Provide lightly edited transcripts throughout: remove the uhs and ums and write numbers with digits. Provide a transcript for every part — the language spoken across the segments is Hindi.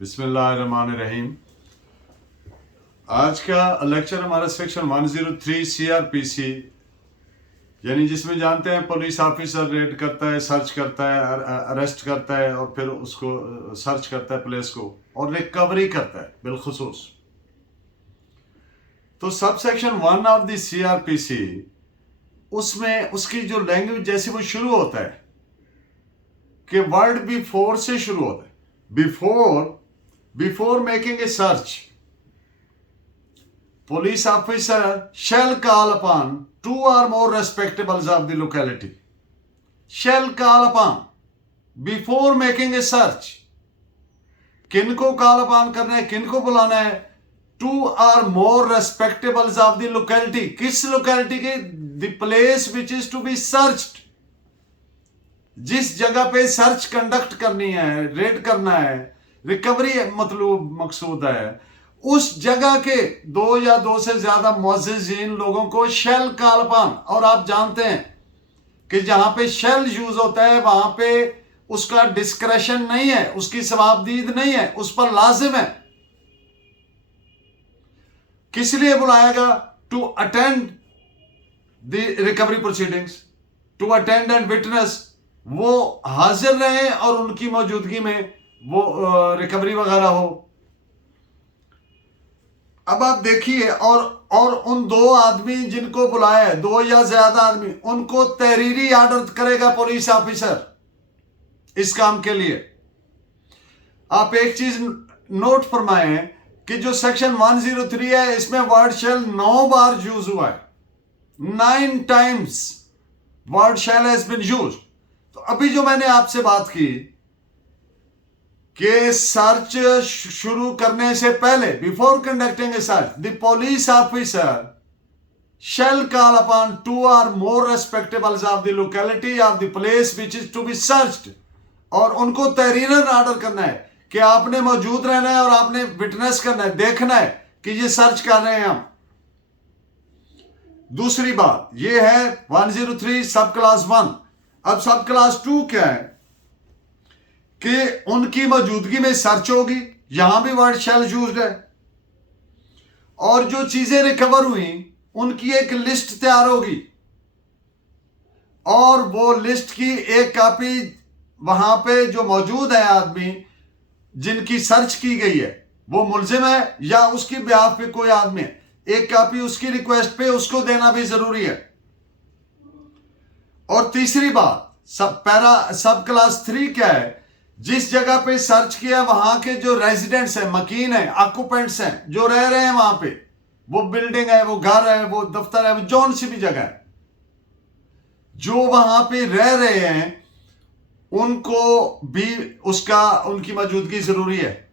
बिस्मिल्लाहिर्रहमानिर्रहीम। आज का लेक्चर हमारा सेक्शन 103 CRPC यानी जिसमें जानते हैं पुलिस ऑफिसर रेड करता है, सर्च करता है, अरेस्ट करता है और फिर उसको सर्च करता है प्लेस को और रिकवरी करता है बिलखुसूस। तो sub section 1 of the CRPC उसमें उसकी जो लैंग्वेज जैसे वो शुरू होता है कि वर्ड बिफोर से शुरू होता है। Before making a search, police officer shall call upon two or more respectables of the locality. Shall call upon before making a search. किनको call upon करना है, किनको बुलाना है? Two or more respectables of the locality. किस locality के? The place which is to be searched. जिस जगह पे सर्च कंडक्ट करनी है, रेड करना है, रिकवरी मतलब मकसूद है, उस जगह के दो या दो से ज्यादा मुअज़्ज़िज़ीन लोगों को शेल कॉल अपॉन। और आप जानते हैं कि जहां पे शेल यूज होता है वहां पे उसका डिस्क्रेशन नहीं है, उसकी सवाबदीद नहीं है, उस पर लाजिम है। किस लिए बुलाएगा? To attend the recovery proceedings, to attend and witness. वो हाजिर रहे और उनकी मौजूदगी में वो रिकवरी वगैरह हो। अब आप देखिए, और उन दो आदमी जिनको बुलाया है, दो या ज्यादा आदमी, उनको तहरीरी ऑर्डर करेगा पुलिस ऑफिसर इस काम के लिए। आप एक चीज नोट फरमाएं कि जो सेक्शन 103 है इसमें वर्ड शेल 9 बार यूज हुआ है। 9 times word shall has been used. तो अभी जो मैंने आपसे बात की कि सर्च शुरू करने से पहले, before conducting A search, the police officer shall call upon two or more respectables of the locality of the place which is to be searched। और उनको तहरीरन ऑर्डर करना है कि आपने मौजूद रहना है और आपने विटनेस करना है, देखना है कि ये सर्च कर रहे हैं हम। दूसरी बात ये है 103 सब क्लास 1। अब सब क्लास 2 क्या है कि उनकी मौजूदगी में सर्च होगी, यहां भी वर्ड शेल यूज्ड है। और जो चीजें रिकवर हुई उनकी एक लिस्ट तैयार होगी और वो लिस्ट की एक कॉपी वहां पे जो मौजूद है आदमी जिनकी सर्च की गई है, वो मुलजिम है या उसकी ब्याह पे कोई आदमी है, एक कॉपी उसकी रिक्वेस्ट पे उसको देना भी जरूरी है। और तीसरी बात सब क्लास 3 क्या है? जिस जगह पे सर्च किया वहां के जो रेजिडेंट्स हैं, मकीन है, ऑक्यूपेंट्स हैं, जो रह रहे हैं वहां पे, वो बिल्डिंग है, वो घर है, वो दफ्तर है, वो जौन सी भी जगह है, जो वहां पे रह रहे हैं उनको भी उनकी मौजूदगी जरूरी है।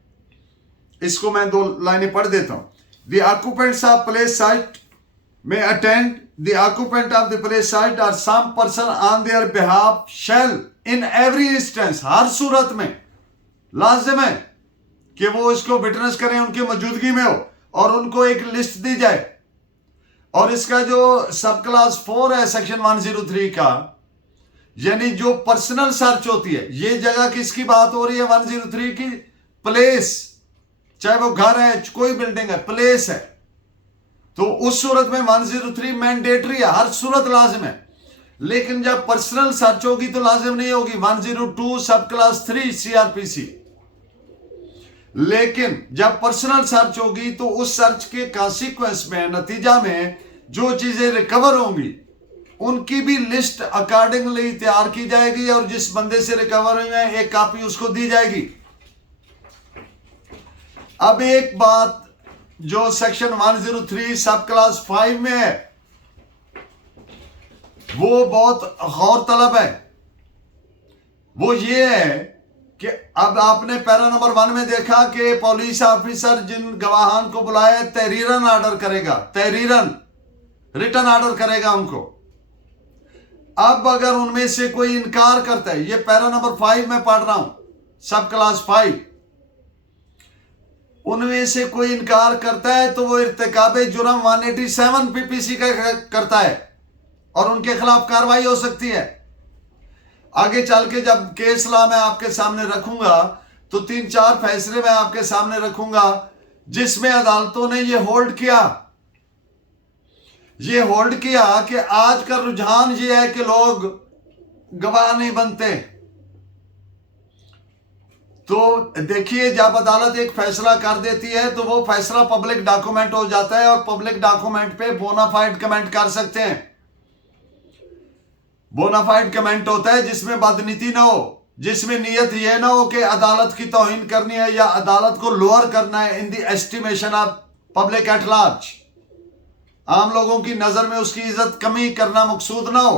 इसको मैं 2 लाइनें पढ़ देता हूं। The occupants of place site में attend the occupant of the place site और some person on their behalf shall in every instance. हर सूरत में लाजिम है कि वो इसको विटनेस करें, उनकी मौजूदगी में हो और उनको एक लिस्ट दी जाए। और इसका जो सब क्लास 4 है सेक्शन 103 का, यानी जो पर्सनल सर्च होती है, ये जगह किसकी बात हो रही है? 103 की प्लेस, चाहे वो घर है, कोई बिल्डिंग है, प्लेस है, तो उस सूरत में 103 मैंडेटरी है, हर सूरत लाजिम है। लेकिन जब पर्सनल सर्च होगी तो लाजिम नहीं होगी 102 सब क्लास 3 CRPC। लेकिन जब पर्सनल सर्च होगी तो उस सर्च के कॉन्सिक्वेंस में, नतीजा में जो चीजें रिकवर होंगी उनकी भी लिस्ट अकॉर्डिंगली तैयार की जाएगी और जिस बंदे से रिकवर हुई है एक कॉपी उसको दी जाएगी। अब एक बात जो सेक्शन 103 सब क्लास 5 में है वो बहुत गौर तलब है। वो ये है कि अब आपने पैरा नंबर 1 में देखा कि पुलिस ऑफिसर जिन गवाहान को बुलाया तहरीरन ऑर्डर करेगा, तहरीरन रिटर्न ऑर्डर करेगा उनको। अब अगर उनमें से कोई इनकार करता है, ये पैरा नंबर 5 में पढ़ रहा हूं, सब क्लास 5, उनमें से कोई इनकार करता है तो वो इर्तिकाबे जुर्म 187 PPC का करता है और उनके खिलाफ कार्रवाई हो सकती है। आगे चल के जब केस लॉ मैं आपके सामने रखूंगा तो 3-4 फैसले मैं आपके सामने रखूंगा जिसमें अदालतों ने ये होल्ड किया कि आज का रुझान ये है कि लोग गवाह नहीं बनते। तो देखिए, जब अदालत एक फैसला कर देती है तो वो फैसला पब्लिक डॉक्यूमेंट हो जाता है और पब्लिक डॉक्यूमेंट पे बोनाफाइड कमेंट कर सकते हैं। बोनाफाइड कमेंट होता है जिसमें बदनीति ना हो, जिसमें नियत यह ना हो कि अदालत की तौहीन करनी है या अदालत को लोअर करना है in the estimation of public at large. आम लोगों की नजर में उसकी इज्जत कमी करना मकसूद ना हो,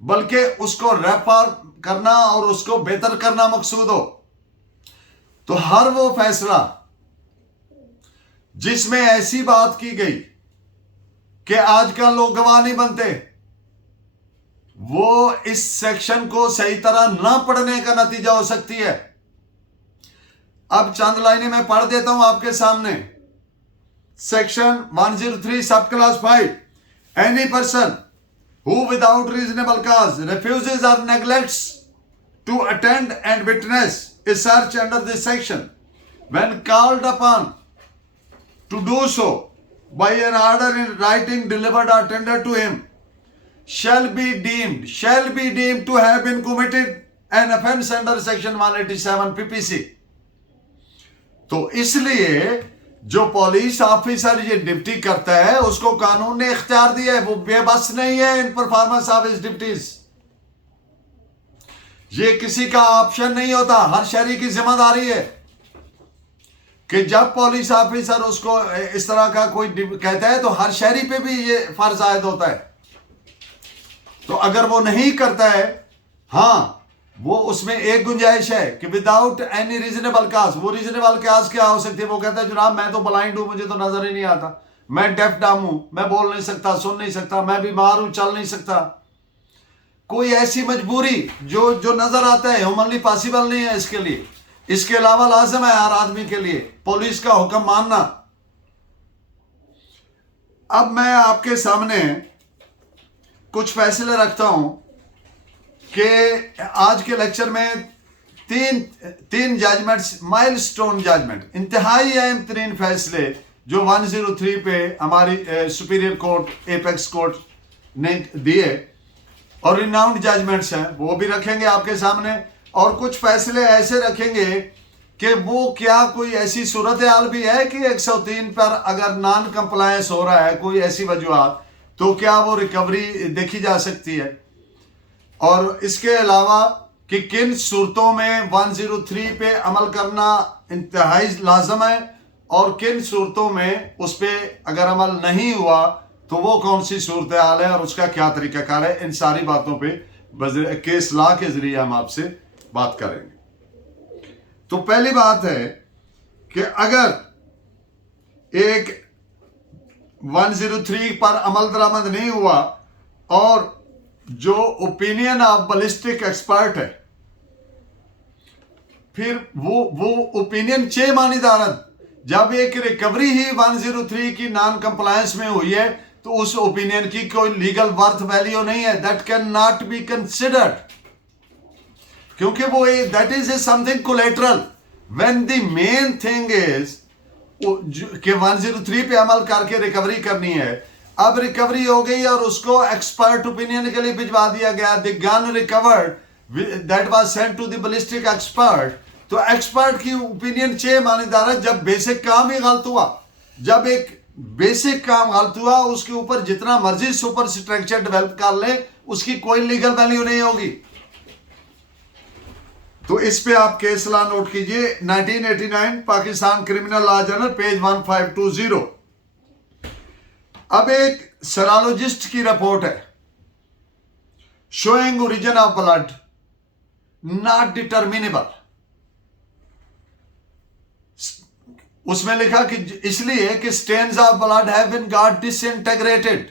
बल्कि उसको रेफर करना और उसको बेहतर करना मकसूद हो। तो हर वो फैसला जिसमें ऐसी बात की गई कि आजकल लोग गवाह नहीं बनते, वो इस सेक्शन को सही तरह ना पढ़ने का नतीजा हो सकती है। अब चंद लाइनें मैं पढ़ देता हूं आपके सामने। सेक्शन 103 सब class 5, any person who without reasonable cause refuses or neglects to attend and witness a search under this section when called upon to do so by an order in writing delivered or tendered to him shall be deemed to have been committed an offense under section 187 PPC। तो इसलिए जो पुलिस ऑफिसर ये ड्यूटी करता है उसको कानून ने इख्तियार दिया है, वो बेबस नहीं है इन परफॉर्मेंस ऑफ हिज ड्यूटीज। ये किसी का ऑप्शन नहीं होता, हर शहरी की जिम्मेदारी है कि जब पुलिस ऑफिसर उसको इस तरह का कोई कहता है तो हर शहरी पे भी ये फर्ज आयद होता है। तो अगर वो नहीं करता है, हाँ, वो उसमें एक गुंजाइश है कि विदाउट एनी रीजनेबल काज। वो रीजनेबल काज क्या हो सकती है? वो कहता है जनाब मैं तो ब्लाइंड हूं, मुझे तो नजर ही नहीं आता, मैं डेफ डम हूं, मैं बोल नहीं सकता, सुन नहीं सकता, मैं बीमार हूं, चल नहीं सकता। कोई ऐसी मजबूरी जो नजर आता है ह्यूमनली पॉसिबल नहीं है इसके लिए। इसके अलावा लाजिम है हर आदमी के लिए पुलिस का हुक्म मानना। अब मैं आपके सामने कुछ फैसले रखता हूं कि आज के लेक्चर में तीन जजमेंट्स, माइलस्टोन जजमेंट, इंतहाई अहम तरीन फैसले जो 103 पे हमारी सुपीरियर कोर्ट, एपेक्स कोर्ट ने दिए और रिनाउंड जजमेंट्स हैं, वो भी रखेंगे आपके सामने। और कुछ फैसले ऐसे रखेंगे कि वो क्या कोई ऐसी सूरत हाल भी है कि 103 पर अगर नॉन कंप्लायंस हो रहा है, कोई ऐसी वजूहत, तो क्या वो रिकवरी देखी जा सकती है। और इसके अलावा कि किन सूरतों में 103 पे अमल करना इंतहाई लाजम है और किन सूरतों में उस पर अगर अमल नहीं हुआ तो वो कौन सी सूरत हाल है और उसका क्या तरीकाकार है। इन सारी बातों पे केस लॉ के जरिए हम आपसे बात करेंगे। तो पहली बात है कि अगर एक 103 पर अमल दरामद नहीं हुआ और जो ओपिनियन ऑफ बलिस्टिक एक्सपर्ट है, फिर वो ओपिनियन चे मानीदारत, जब एक रिकवरी ही 103 की नॉन कंप्लायंस में हुई है तो उस ओपिनियन की कोई लीगल वर्थ वैल्यू नहीं है, that can not be considered, क्योंकि वो that is something collateral when the main thing is कि 103 पे अमल करके रिकवरी करनी है। अब रिकवरी हो गई और उसको एक्सपर्ट ओपिनियन के लिए भिजवा दिया गया, the gun recovered that was sent to the ballistic expert. तो एक्सपर्ट की ओपिनियन चे मानीदार है जब बेसिक काम ही गलत हुआ। जब एक बेसिक काम गलत हुआ उसके ऊपर जितना मर्जी सुपर स्ट्रक्चर डेवलप कर ले उसकी कोई लीगल वैल्यू नहीं होगी। तो इस पे आप केस लॉ नोट कीजिए, 1989 Pakistan criminal law journal page 1520। अब एक सेरोलॉजिस्ट की रिपोर्ट है, showing origin of blood not determinable. उसमें लिखा कि इसलिए कि stains of blood have been got disintegrated.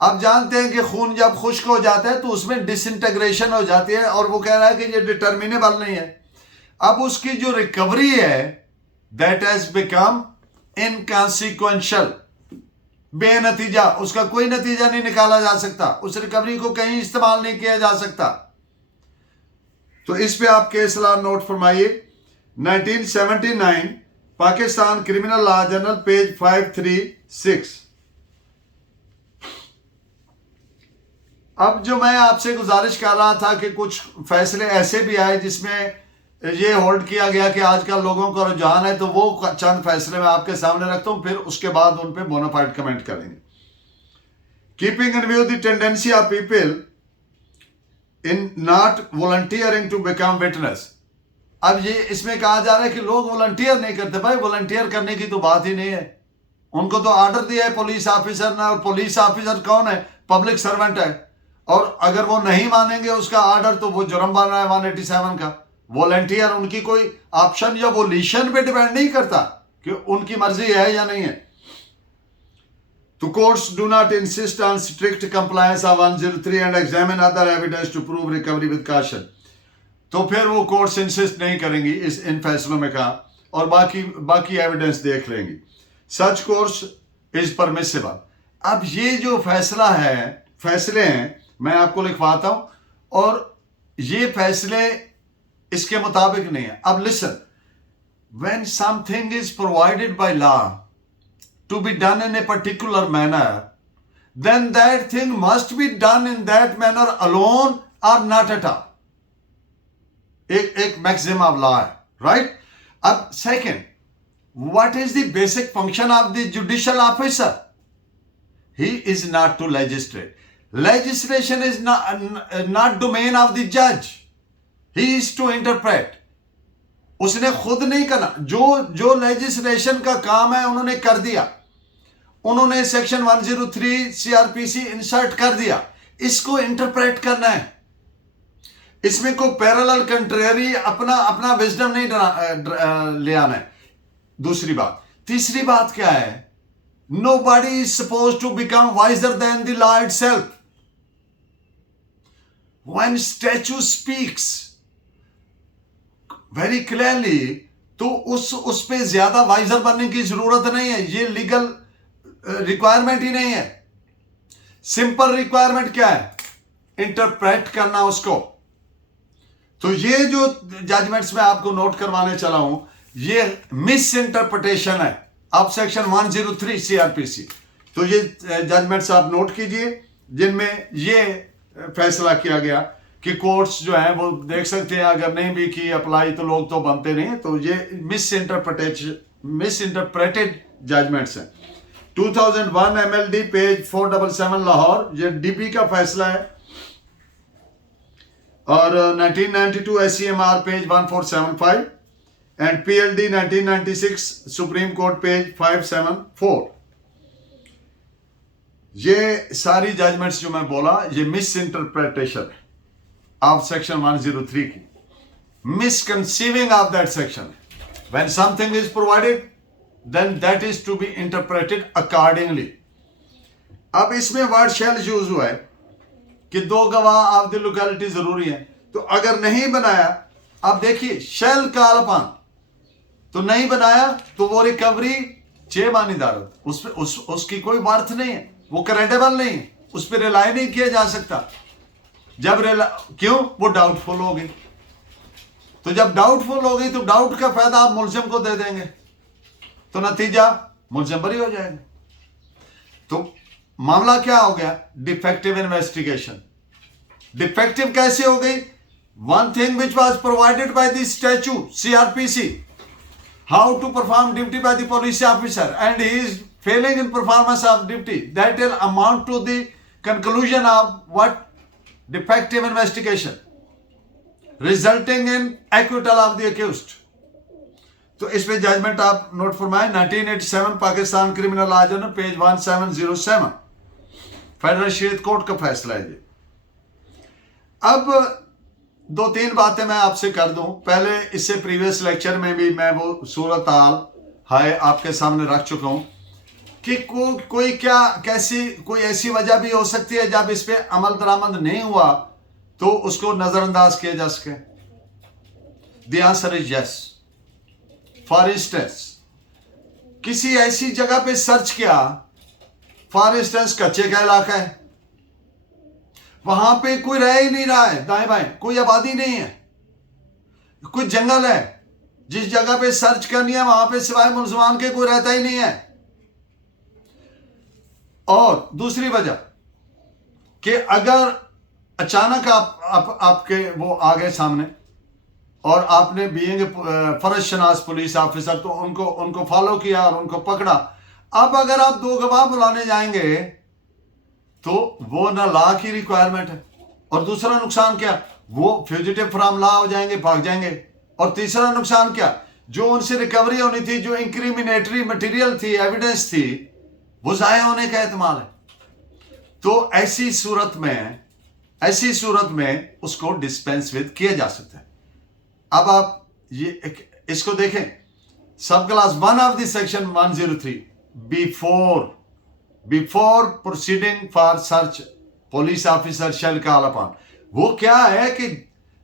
आप जानते हैं कि खून जब खुश्क हो जाता है तो उसमें डिसइंटेग्रेशन हो जाती है और वो कह रहा है कि ये डिटर्मिनेबल नहीं है। अब उसकी जो रिकवरी है दैट हैज बिकम इनकॉन्सिक्वेंशियल, बेनतीजा, उसका कोई नतीजा नहीं निकाला जा सकता, उस रिकवरी को कहीं इस्तेमाल नहीं किया जा सकता। तो इस पे आप केस लॉ नोट फरमाइए। 1979 Pakistan criminal law journal page 536। अब जो मैं आपसे गुजारिश कर रहा था कि कुछ फैसले ऐसे भी आए जिसमें ये होल्ड किया गया कि आजकल लोगों का रुझान है, तो वो चंद फैसले मैं आपके सामने रखता हूं, फिर उसके बाद उन पे बोनाफाइड कमेंट करेंगे। Keeping in view the tendency of people in not volunteering to become witness. अब ये इसमें कहा जा रहा है कि लोग वॉलंटियर नहीं करते। भाई वॉलंटियर करने की तो बात ही नहीं है, उनको तो ऑर्डर दिया है पुलिस ऑफिसर ने, और पुलिस ऑफिसर कौन है? पब्लिक सर्वेंट है, और अगर वो नहीं मानेंगे उसका ऑर्डर तो वो जुर्म बन रहा है 187 का। वॉलंटियर उनकी कोई ऑप्शन या वोल्यूशन पे डिपेंड नहीं करता कि उनकी मर्जी है या नहीं है। तो courts do not insist on strict compliance of 103 and examine other evidence to prove recovery with caution. तो फिर वो कोर्ट्स इंसिस्ट नहीं करेंगी इन फैसलों में कहा, और बाकी एविडेंस देख लेंगी। सच कोर्स इज परमिसिबल। अब ये जो फैसले हैं मैं आपको लिखवाता हूं, और ये फैसले इसके मुताबिक नहीं है। अब listen, when something is provided by law to be done in a particular manner, then that thing must be done in that manner alone or not at all. एक मैक्सिमम ऑफ लॉ है, राइट? अब second, what is the basic function of the judicial officer? He is not to legislate. Legislation is not domain of the judge. He is to interpret. उसने खुद नहीं करना। जो लेजिस्लेशन का काम है उन्होंने कर दिया। उन्होंने सेक्शन 103 सीआरपीसी इंसर्ट कर दिया, इसको इंटरप्रेट करना है। इसमें कोई पैरेलल कंट्रेरी अपना विजडम नहीं ले आना है। दूसरी बात। तीसरी बात क्या है? Nobody is supposed to become wiser than the law itself. When statute speaks very clearly, तो उस पे ज्यादा वाइजर बनने की जरूरत नहीं है। ये लीगल रिक्वायरमेंट ही नहीं है। सिंपल रिक्वायरमेंट क्या है? इंटरप्रेट करना उसको। तो ये जो जजमेंट्स में आपको नोट करवाने चला हूं, ये मिस इंटरप्रिटेशन है अब सेक्शन 103 सीआरपीसी। तो ये जजमेंट्स आप नोट कीजिए जिनमें ये फैसला किया गया कि कोर्ट्स जो हैं वो देख सकते हैं, अगर नहीं भी की अप्लाई तो लोग तो बनते नहीं। तो ये मिस इंटरप्रेटेड जजमेंट्स हैं। 2001 MLD पेज 477 लाहौर, ये डीपी का फैसला है। और 1992 SCMR page 1475 and PLD 1996 supreme court page 574। ये सारी जजमेंट्स जो मैं बोला ये मिस इंटरप्रिटेशन ऑफ सेक्शन 103 की, misconceiving of that section. When something is provided then that is to be interpreted accordingly. अब इसमें वर्ड शेल यूज हुआ है कि 2 गवाह ऑफ द लोकेलिटी जरूरी है। तो अगर नहीं बनाया, अब देखिए शेल कॉल अपॉन, तो नहीं बनाया तो वो रिकवरी 6 मानीदार उसकी कोई वर्थ नहीं है, वो क्रेडिबल नहीं है, उस पर रिलाई नहीं किया जा सकता। जब क्यों? वो डाउटफुल हो गई। तो जब डाउटफुल हो गई तो डाउट का फायदा आप मुलजिम को दे देंगे, तो नतीजा मुलजिम बरी हो जाएगा। तो मामला क्या हो गया? Defective investigation. डिफेक्टिव कैसे हो गई? One thing which was provided by the statute CRPC, how to perform duty by the police officer, and he is failing in performance of duty, that will amount to the conclusion of what? Defective investigation resulting in acquittal of the accused. तो इस पे जजमेंट आप नोट फरमाएं। 1987 Pakistan criminal law journal page 1707 federal शरीयत कोर्ट का फैसला है ये। अब 2-3 बातें मैं आपसे कर दूं। पहले इससे प्रीवियस लेक्चर में भी मैं वो सूरत हाल है आपके सामने रख चुका हूं कि कोई ऐसी वजह भी हो सकती है जब इस पे अमल दरामद नहीं हुआ तो उसको नजरअंदाज किया जा सके। The answer is yes. For instance, किसी ऐसी जगह पे सर्च किया, फॉर इंस्टेंस कच्चे का इलाका है, वहां पे कोई रह ही नहीं रहा है, दाएं बाएं कोई आबादी नहीं है, कुछ जंगल है, जिस जगह पे सर्च करनी है वहां पे सिवाय मुल्जमान के कोई रहता ही नहीं है। और दूसरी वजह कि अगर अचानक आपके वो आ गए सामने और आपने बीइंग फर्ज शनास पुलिस ऑफिसर तो उनको फॉलो किया और उनको पकड़ा। अब अगर आप 2 गवाह बुलाने जाएंगे तो वो ना लॉ की रिक्वायरमेंट है, और दूसरा नुकसान क्या, वो फ्यूजिटिव फ्रॉम लॉ हो जाएंगे, भाग जाएंगे। और तीसरा नुकसान क्या, जो उनसे रिकवरी होनी थी, जो इंक्रीमिनेटरी मटेरियल थी, एविडेंस थी, वो जाया होने का एहतमाल है। तो ऐसी सूरत में उसको डिस्पेंस विद किया जा सकता है। अब आप ये इसको देखें, सब class 1 of the section 103 before proceeding for search police officer shall call upon. वो क्या है कि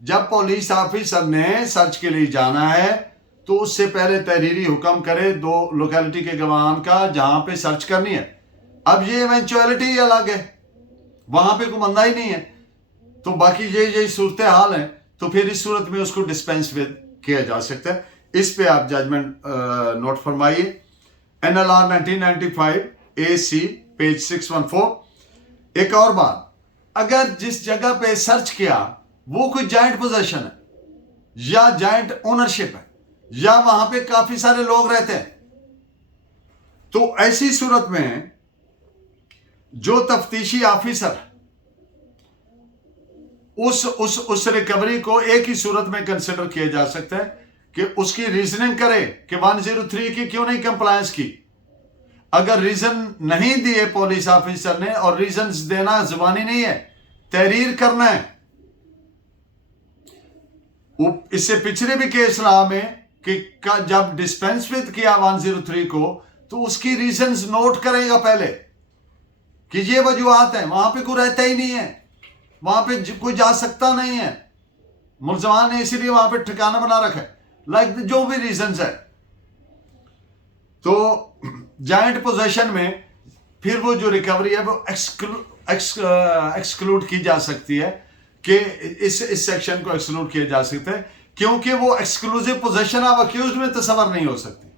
जब पुलिस ऑफिसर ने सर्च के लिए जाना है तो उससे पहले तहरीरी हुक्म करे 2 लोकेलिटी के गवाहान का जहां पे सर्च करनी है। अब ये इवेंचुअलिटी अलग है, वहां पे कोई बंदा ही नहीं है, तो बाकी यही सूरत हाल है, तो फिर इस सूरत में उसको डिस्पेंस विद किया जा सकता है। इस पे आप जजमेंट नोट फरमाइए। NLR 1995 AC page 614। एक और बात, अगर जिस जगह पे सर्च किया वो कोई जॉइंट पोजेशन है या जॉइंट ओनरशिप है या वहां पे काफी सारे लोग रहते हैं, तो ऐसी सूरत में जो तफ्तीशी ऑफिसर उस रिकवरी को एक ही सूरत में कंसिडर किया जा सकता है कि उसकी रीजनिंग करे कि 103 की क्यों नहीं कंप्लायंस की। अगर रीजन नहीं दिए पुलिस ऑफिसर ने, और रीजंस देना जुबानी नहीं है, तहरीर करना है। इससे पिछले भी केस रहा में कि जब डिस्पेंस विद किया 103 को, तो उसकी रीजंस नोट करेगा पहले कि ये वजूहात है, वहां पे कोई रहता ही नहीं है, वहां पे कोई जा सकता नहीं है, मुल्जमान ने इसीलिए वहां पे ठिकाना बना रखा है, लाइक जो भी रीजंस है। तो जॉइंट पोजेशन में फिर वो जो रिकवरी है वो एक्सक्लूड की जा सकती है, कि इस सेक्शन को एक्सक्लूड किया जा सकता है, क्योंकि वो एक्सक्लूसिव पोजेशन ऑफ अक्यूज में तस्वर नहीं हो सकती।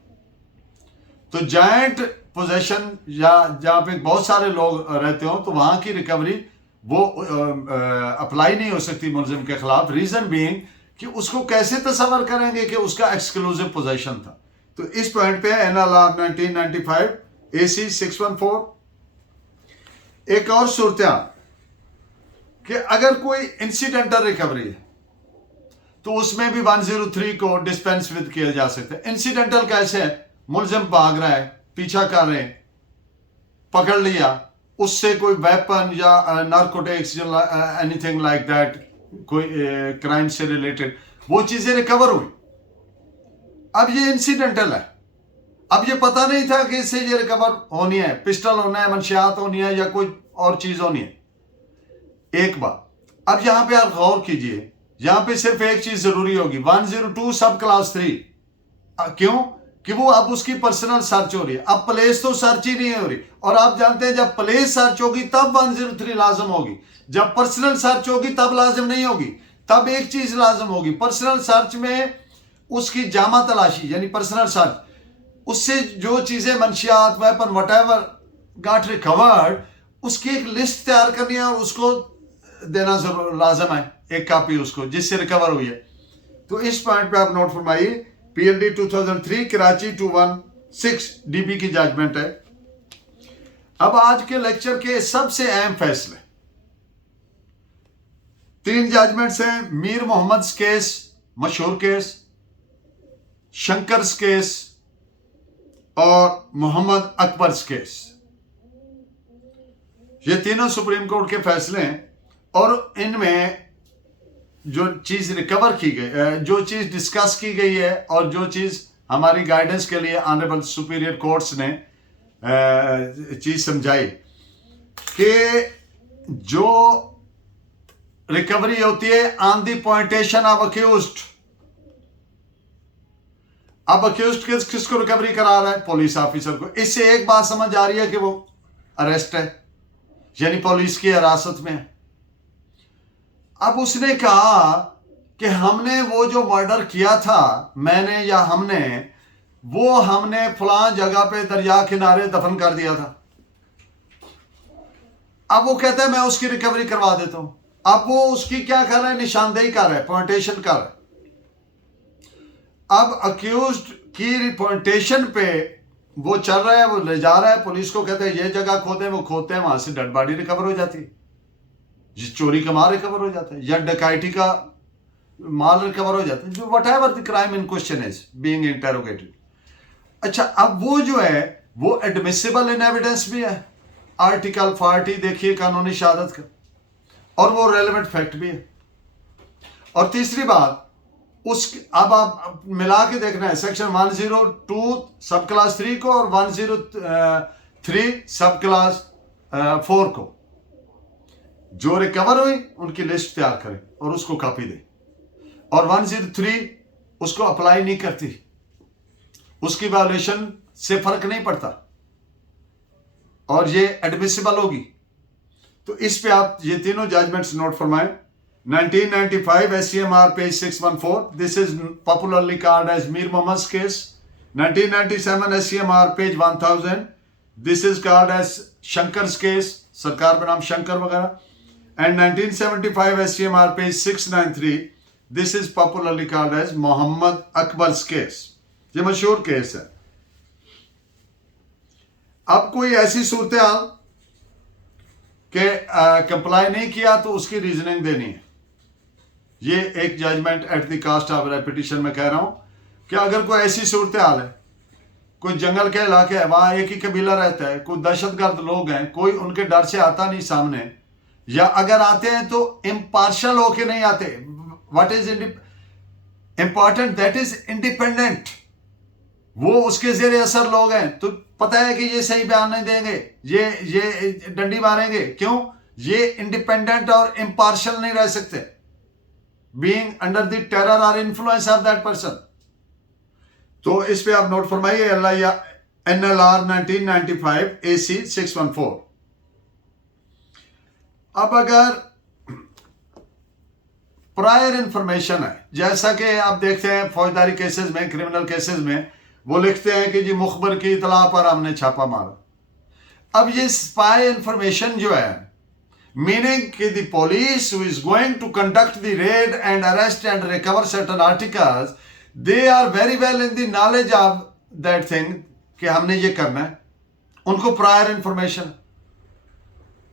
तो जॉइंट पोजेशन या जहां पे बहुत सारे लोग रहते हो, तो वहां की रिकवरी वो अप्लाई नहीं हो सकती मुलजिम के खिलाफ। रीजन बीइंग कि उसको कैसे तस्वर करेंगे कि उसका एक्सक्लूसिव पोजेशन था। तो इस पॉइंट पे NLR 1995 AC 614। एक और सूरत कि अगर कोई इंसिडेंटल रिकवरी है तो उसमें भी 103 को डिस्पेंस विद किया जा सकता है। इंसिडेंटल कैसे है, मुलजिम भाग रहा है, पीछा कर रहे हैं, पकड़ लिया, उससे कोई वेपन या नारकोटिक्स या एनीथिंग लाइक दैट, कोई क्राइम से रिलेटेड वो चीजें रिकवर हुई। अब ये इंसिडेंटल है, अब ये पता नहीं था कि इससे ये रिकवर होनी है, पिस्टल होना है, मंशियात होनी है या कोई और चीज होनी है। एक बात, अब यहां पे आप गौर कीजिए, यहां पे सिर्फ एक चीज जरूरी होगी, 102 सब क्लास 3। क्यों कि वो अब उसकी पर्सनल सर्च हो रही है, अब प्लेस तो सर्च ही नहीं हो रही। और आप जानते हैं जब प्लेस सर्च होगी तब 103 लाजम होगी, जब पर्सनल सर्च होगी तब लाजम नहीं होगी। तब एक चीज लाजम होगी, पर्सनल सर्च में उसकी जामा तलाशी यानी पर्सनल सर्च, उससे जो चीजें मंशियात, वेपन, व्हाटएवर गॉट रिकवर्ड, उसकी एक लिस्ट तैयार करनी है और उसको देना जरूर लाजम है, एक कॉपी उसको जिससे रिकवर हुई है। तो इस पॉइंट पे आप नोट फरमाइए, PLD 2003 कराची 216 DB की जजमेंट है। अब आज के लेक्चर के सबसे अहम फैसले, 3 जजमेंट्स हैं। मीर मोहम्मद केस, मशहूर केस, शंकर्स केस और मोहम्मद अकबर केस। ये तीनों सुप्रीम कोर्ट के फैसले हैं, और इनमें जो चीज रिकवर की गई, जो चीज डिस्कस की गई है और जो चीज हमारी गाइडेंस के लिए ऑनरेबल सुपीरियर कोर्ट्स ने चीज समझाई कि जो रिकवरी होती है ऑन द पॉइंटेशन ऑफ अक्यूज्ड। अब अक्यूज्ड किसको रिकवरी करा रहा है, पुलिस ऑफिसर को। इससे एक बात समझ आ रही है कि वो अरेस्ट है, यानी पुलिस की हिरासत में है। अब उसने कहा कि हमने वो जो मर्डर किया था, मैंने या हमने फलां जगह पे दरिया किनारे दफन कर दिया था। अब वो कहता है मैं उसकी रिकवरी करवा देता हूं। अब वो उसकी क्या कर रहा है, निशानदेही कर रहा है, पॉइंटेशन कर रहा है। अब अक्यूज्ड की पॉइंटेशन पे वो चल रहा है, वो ले जा रहा है, पुलिस को कहते हैं ये जगह खोदे, वो खोदते हैं, वहां से डेड बॉडी रिकवर हो जाती है, जिस चोरी का माल रिकवर हो जाता है या डकैती का माल रिकवर हो जाता है, जो whatever the crime in question is being interrogated. अच्छा, अब वो जो है वो एडमिसिबल इन एविडेंस भी है, आर्टिकल 40 देखिए कानूनी शहादत का, और वो रेलेवेंट फैक्ट भी है। और तीसरी बात, अब आप मिला के देखना है सेक्शन 102 सब क्लास 3 को और 103 सब क्लास 4 को, जो रिकवर हुई उनकी लिस्ट तैयार करें और उसको कॉपी दें। और 103 उसको अप्लाई नहीं करती, उसकी वायोलेशन से फर्क नहीं पड़ता और ये एडमिसिबल होगी। तो इस पे आप ये तीनों जजमेंट्स नोट फरमाएं। 1995 SCMR पेज 614, this is popularly called as Mir Mohammad case. 1997 SCMR पेज 1000, this is called as Shankar case, सरकार बनाम शंकर वगैरह। एंड 1975 SCMR पेज 693, this is popularly called as Mohammad Akbar case. ये मशहूर केस है। अब कोई ऐसी सूरत हाल कि कंप्लाई नहीं किया तो उसकी रीजनिंग देनी है। ये एक judgment at the cost of repetition में कह रहा हूं कि अगर कोई ऐसी सूरत हाल है, कोई जंगल के इलाके है, वहां एक ही कबीला रहता है, कोई दहशतगर्द लोग हैं, कोई उनके डर से आता नहीं सामने, या अगर आते हैं तो इम्पार्शल होके नहीं आते। What is important, that is independent. वो उसके जेर असर लोग हैं, तो पता है कि ये सही बयान नहीं देंगे, ये डंडी मारेंगे। क्यों? ये इंडिपेंडेंट और इम्पार्शल नहीं रह सकते, बीइंग अंडर द टेरर और इन्फ्लुएंस ऑफ दैट पर्सन। तो इस पे आप नोट फरमाइए, NLR 1995 AC 614। अब अगर प्रायर इंफॉर्मेशन है, जैसा कि आप देखते हैं फौजदारी केसेस में, क्रिमिनल केसेस में वो लिखते हैं कि जी मुखबर की इतला पर हमने छापा मारा। अब ये स्पाई इंफॉर्मेशन जो है, मीनिंग कि the police who is going to conduct the raid and arrest and recover certain articles, they are very well in the knowledge of that thing कि हमने ये करना है, उनको प्रायर इंफॉर्मेशन।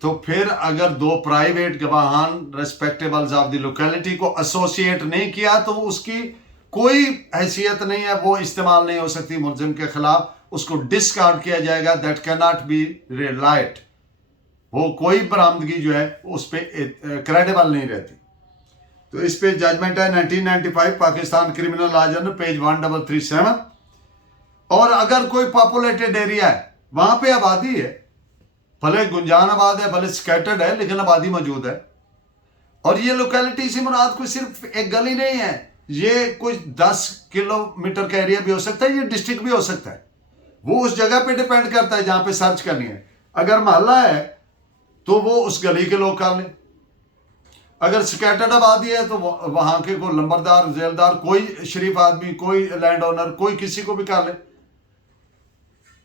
तो फिर अगर दो प्राइवेट गवाहान रेस्पेक्टेबल्स ऑफ द लोकेलिटी को एसोसिएट नहीं किया तो उसकी कोई हैसियत नहीं है, वो इस्तेमाल नहीं हो सकती मुलजिम के खिलाफ, उसको डिस्कार्ड किया जाएगा। That can not be relied, वो कोई बरामदगी जो है उस पर क्रेडिबल नहीं रहती। तो इस पे जजमेंट है 1995 Pakistan criminal law general page 1337। और अगर कोई पॉपुलेटेड एरिया है, वहां पे आबादी है, भले गुंजान आबाद है, भले स्कैटर्ड है, लेकिन आबादी मौजूद है, और ये लोकेलिटी से मुराद कोई सिर्फ एक गली नहीं है, ये कुछ 10 किलोमीटर का एरिया भी हो सकता है, ये डिस्ट्रिक्ट भी हो सकता है। वो उस जगह पे डिपेंड करता है जहां पे सर्च करनी है। अगर मोहल्ला है तो वो उस गली के लोग कर लें, अगर स्कैटर्ड आबादी है तो वहां के कोई लंबरदार, जेलदार, कोई शरीफ आदमी, कोई लैंड ओनर, कोई किसी को भी कर ले।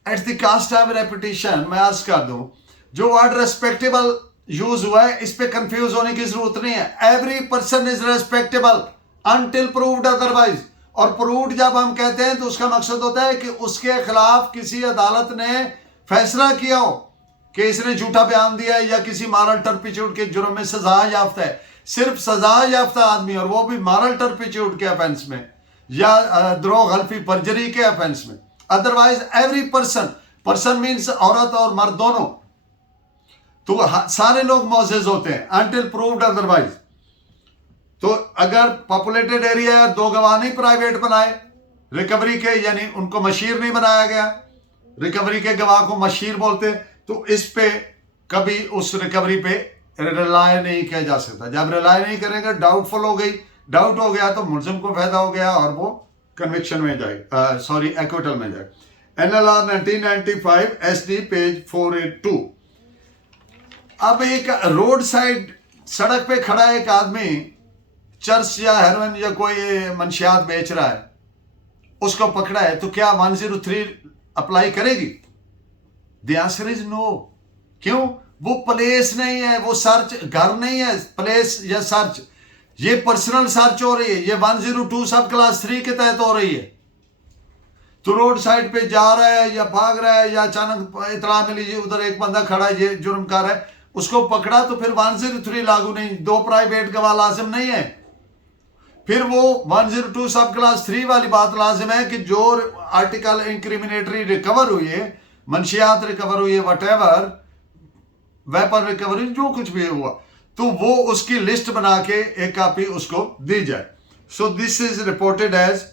At the cost of repetition मैं अर्ज कर दूं, जो वर्ड रेस्पेक्टेबल यूज हुआ है इस पे कंफ्यूज होने की जरूरत नहीं है। Every person is respectable until proved otherwise. और प्रूव्ड जब हम कहते हैं तो उसका मकसद होता है कि उसके खिलाफ किसी अदालत ने फैसला किया हो कि इसने झूठा बयान दिया है या किसी मॉरल टर्पिट्यूड के जुर्म में सजा याफ्ता है। सिर्फ सजा याफ्ता आदमी, और वो भी मॉरल टर्पिट्यूड के ऑफेंस में या द्रोह गल्फी परजरी के ऑफेंस में। अदरवाइज एवरी पर्सन मीन्स औरत और मर्द दोनों, तो सारे लोग मोअज़्ज़ज़ होते हैं अनटिल प्रूव्ड अदरवाइज। तो अगर पॉपुलेटेड एरिया है, दो गवाह नहीं प्राइवेट बनाए रिकवरी के, यानी उनको मशीर नहीं बनाया गया, रिकवरी के गवाह को मशीर बोलते, तो इस पे कभी उस रिकवरी पे रिलाय नहीं किया जा सकता। जब रिलाय नहीं करेंगे, डाउटफुल हो गई, डाउट हो गया तो मुलजिम को फायदा हो गया और वो कन्विक्शन में जाएगा, सॉरी एक्विटल में जाएगा। NLR 1995 SD page 482। अब एक रोड साइड सड़क पे खड़ा एक आदमी चर्च या हेरोइन या कोई मंशियात बेच रहा है, उसको पकड़ा है, तो क्या 103 अप्लाई करेगी? The answer is no. क्यों? वो प्लेस नहीं है, वो सर्च घर नहीं है, प्लेस या सर्च, ये पर्सनल सर्च हो रही है, ये 102 सब क्लास 3 के तहत हो रही है। तो रोड साइड पे जा रहा है या भाग रहा है या अचानक इतला मिली जी उधर एक बंदा खड़ा है, ये जुर्म कर रहा है, उसको पकड़ा तो फिर 103 लागू नहीं, 2 प्राइवेट गवाह लाजिम नहीं है। फिर वो 102 सब क्लास 3 वाली बात लाजिम है कि जो आर्टिकल इंक्रिमिनेटरी रिकवर हुई है, मंशियात रिकवर हुई है, वटेवर वेपन रिकवरी जो कुछ भी हुआ, तो वो उसकी लिस्ट बना के एक कॉपी उसको दी जाए। So this is reported as,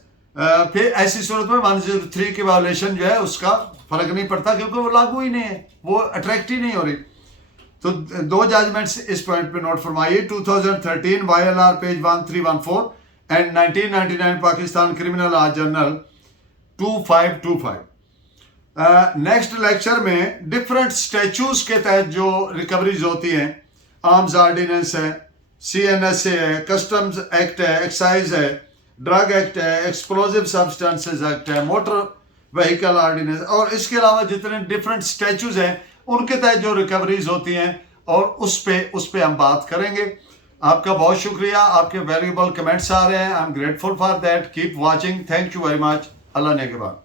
फिर ऐसी सूरत में 103 की वायोलेशन जो है उसका फर्क नहीं पड़ता, क्योंकि वो लागू ही नहीं है, वो अट्रैक्ट ही नहीं हो रही। तो 2 जजमेंट्स इस पॉइंट पे नोट फरमाइए। 2013 YLR page 1314 and 1999 Pakistan criminal law journal 2525। Next lecture में डिफरेंट स्टैचूज के तहत जो रिकवरीज होती हैं, आर्म्स ऑर्डिनेंस है, CNSA है, कस्टम्स एक्ट है, एक्साइज है, ड्रग एक्ट है, एक्सप्लोजिव सब्सटेंसेस एक्ट है, मोटर व्हीकल ऑर्डिनेंस, और इसके अलावा जितने डिफरेंट स्टैचूज हैं उनके तहत जो रिकवरीज होती हैं, और उस पे हम बात करेंगे। आपका बहुत शुक्रिया, आपके वैल्यूएबल कमेंट्स आ रहे हैं, I am grateful for that. Keep watching, thank you very much. Allah ने के बाद।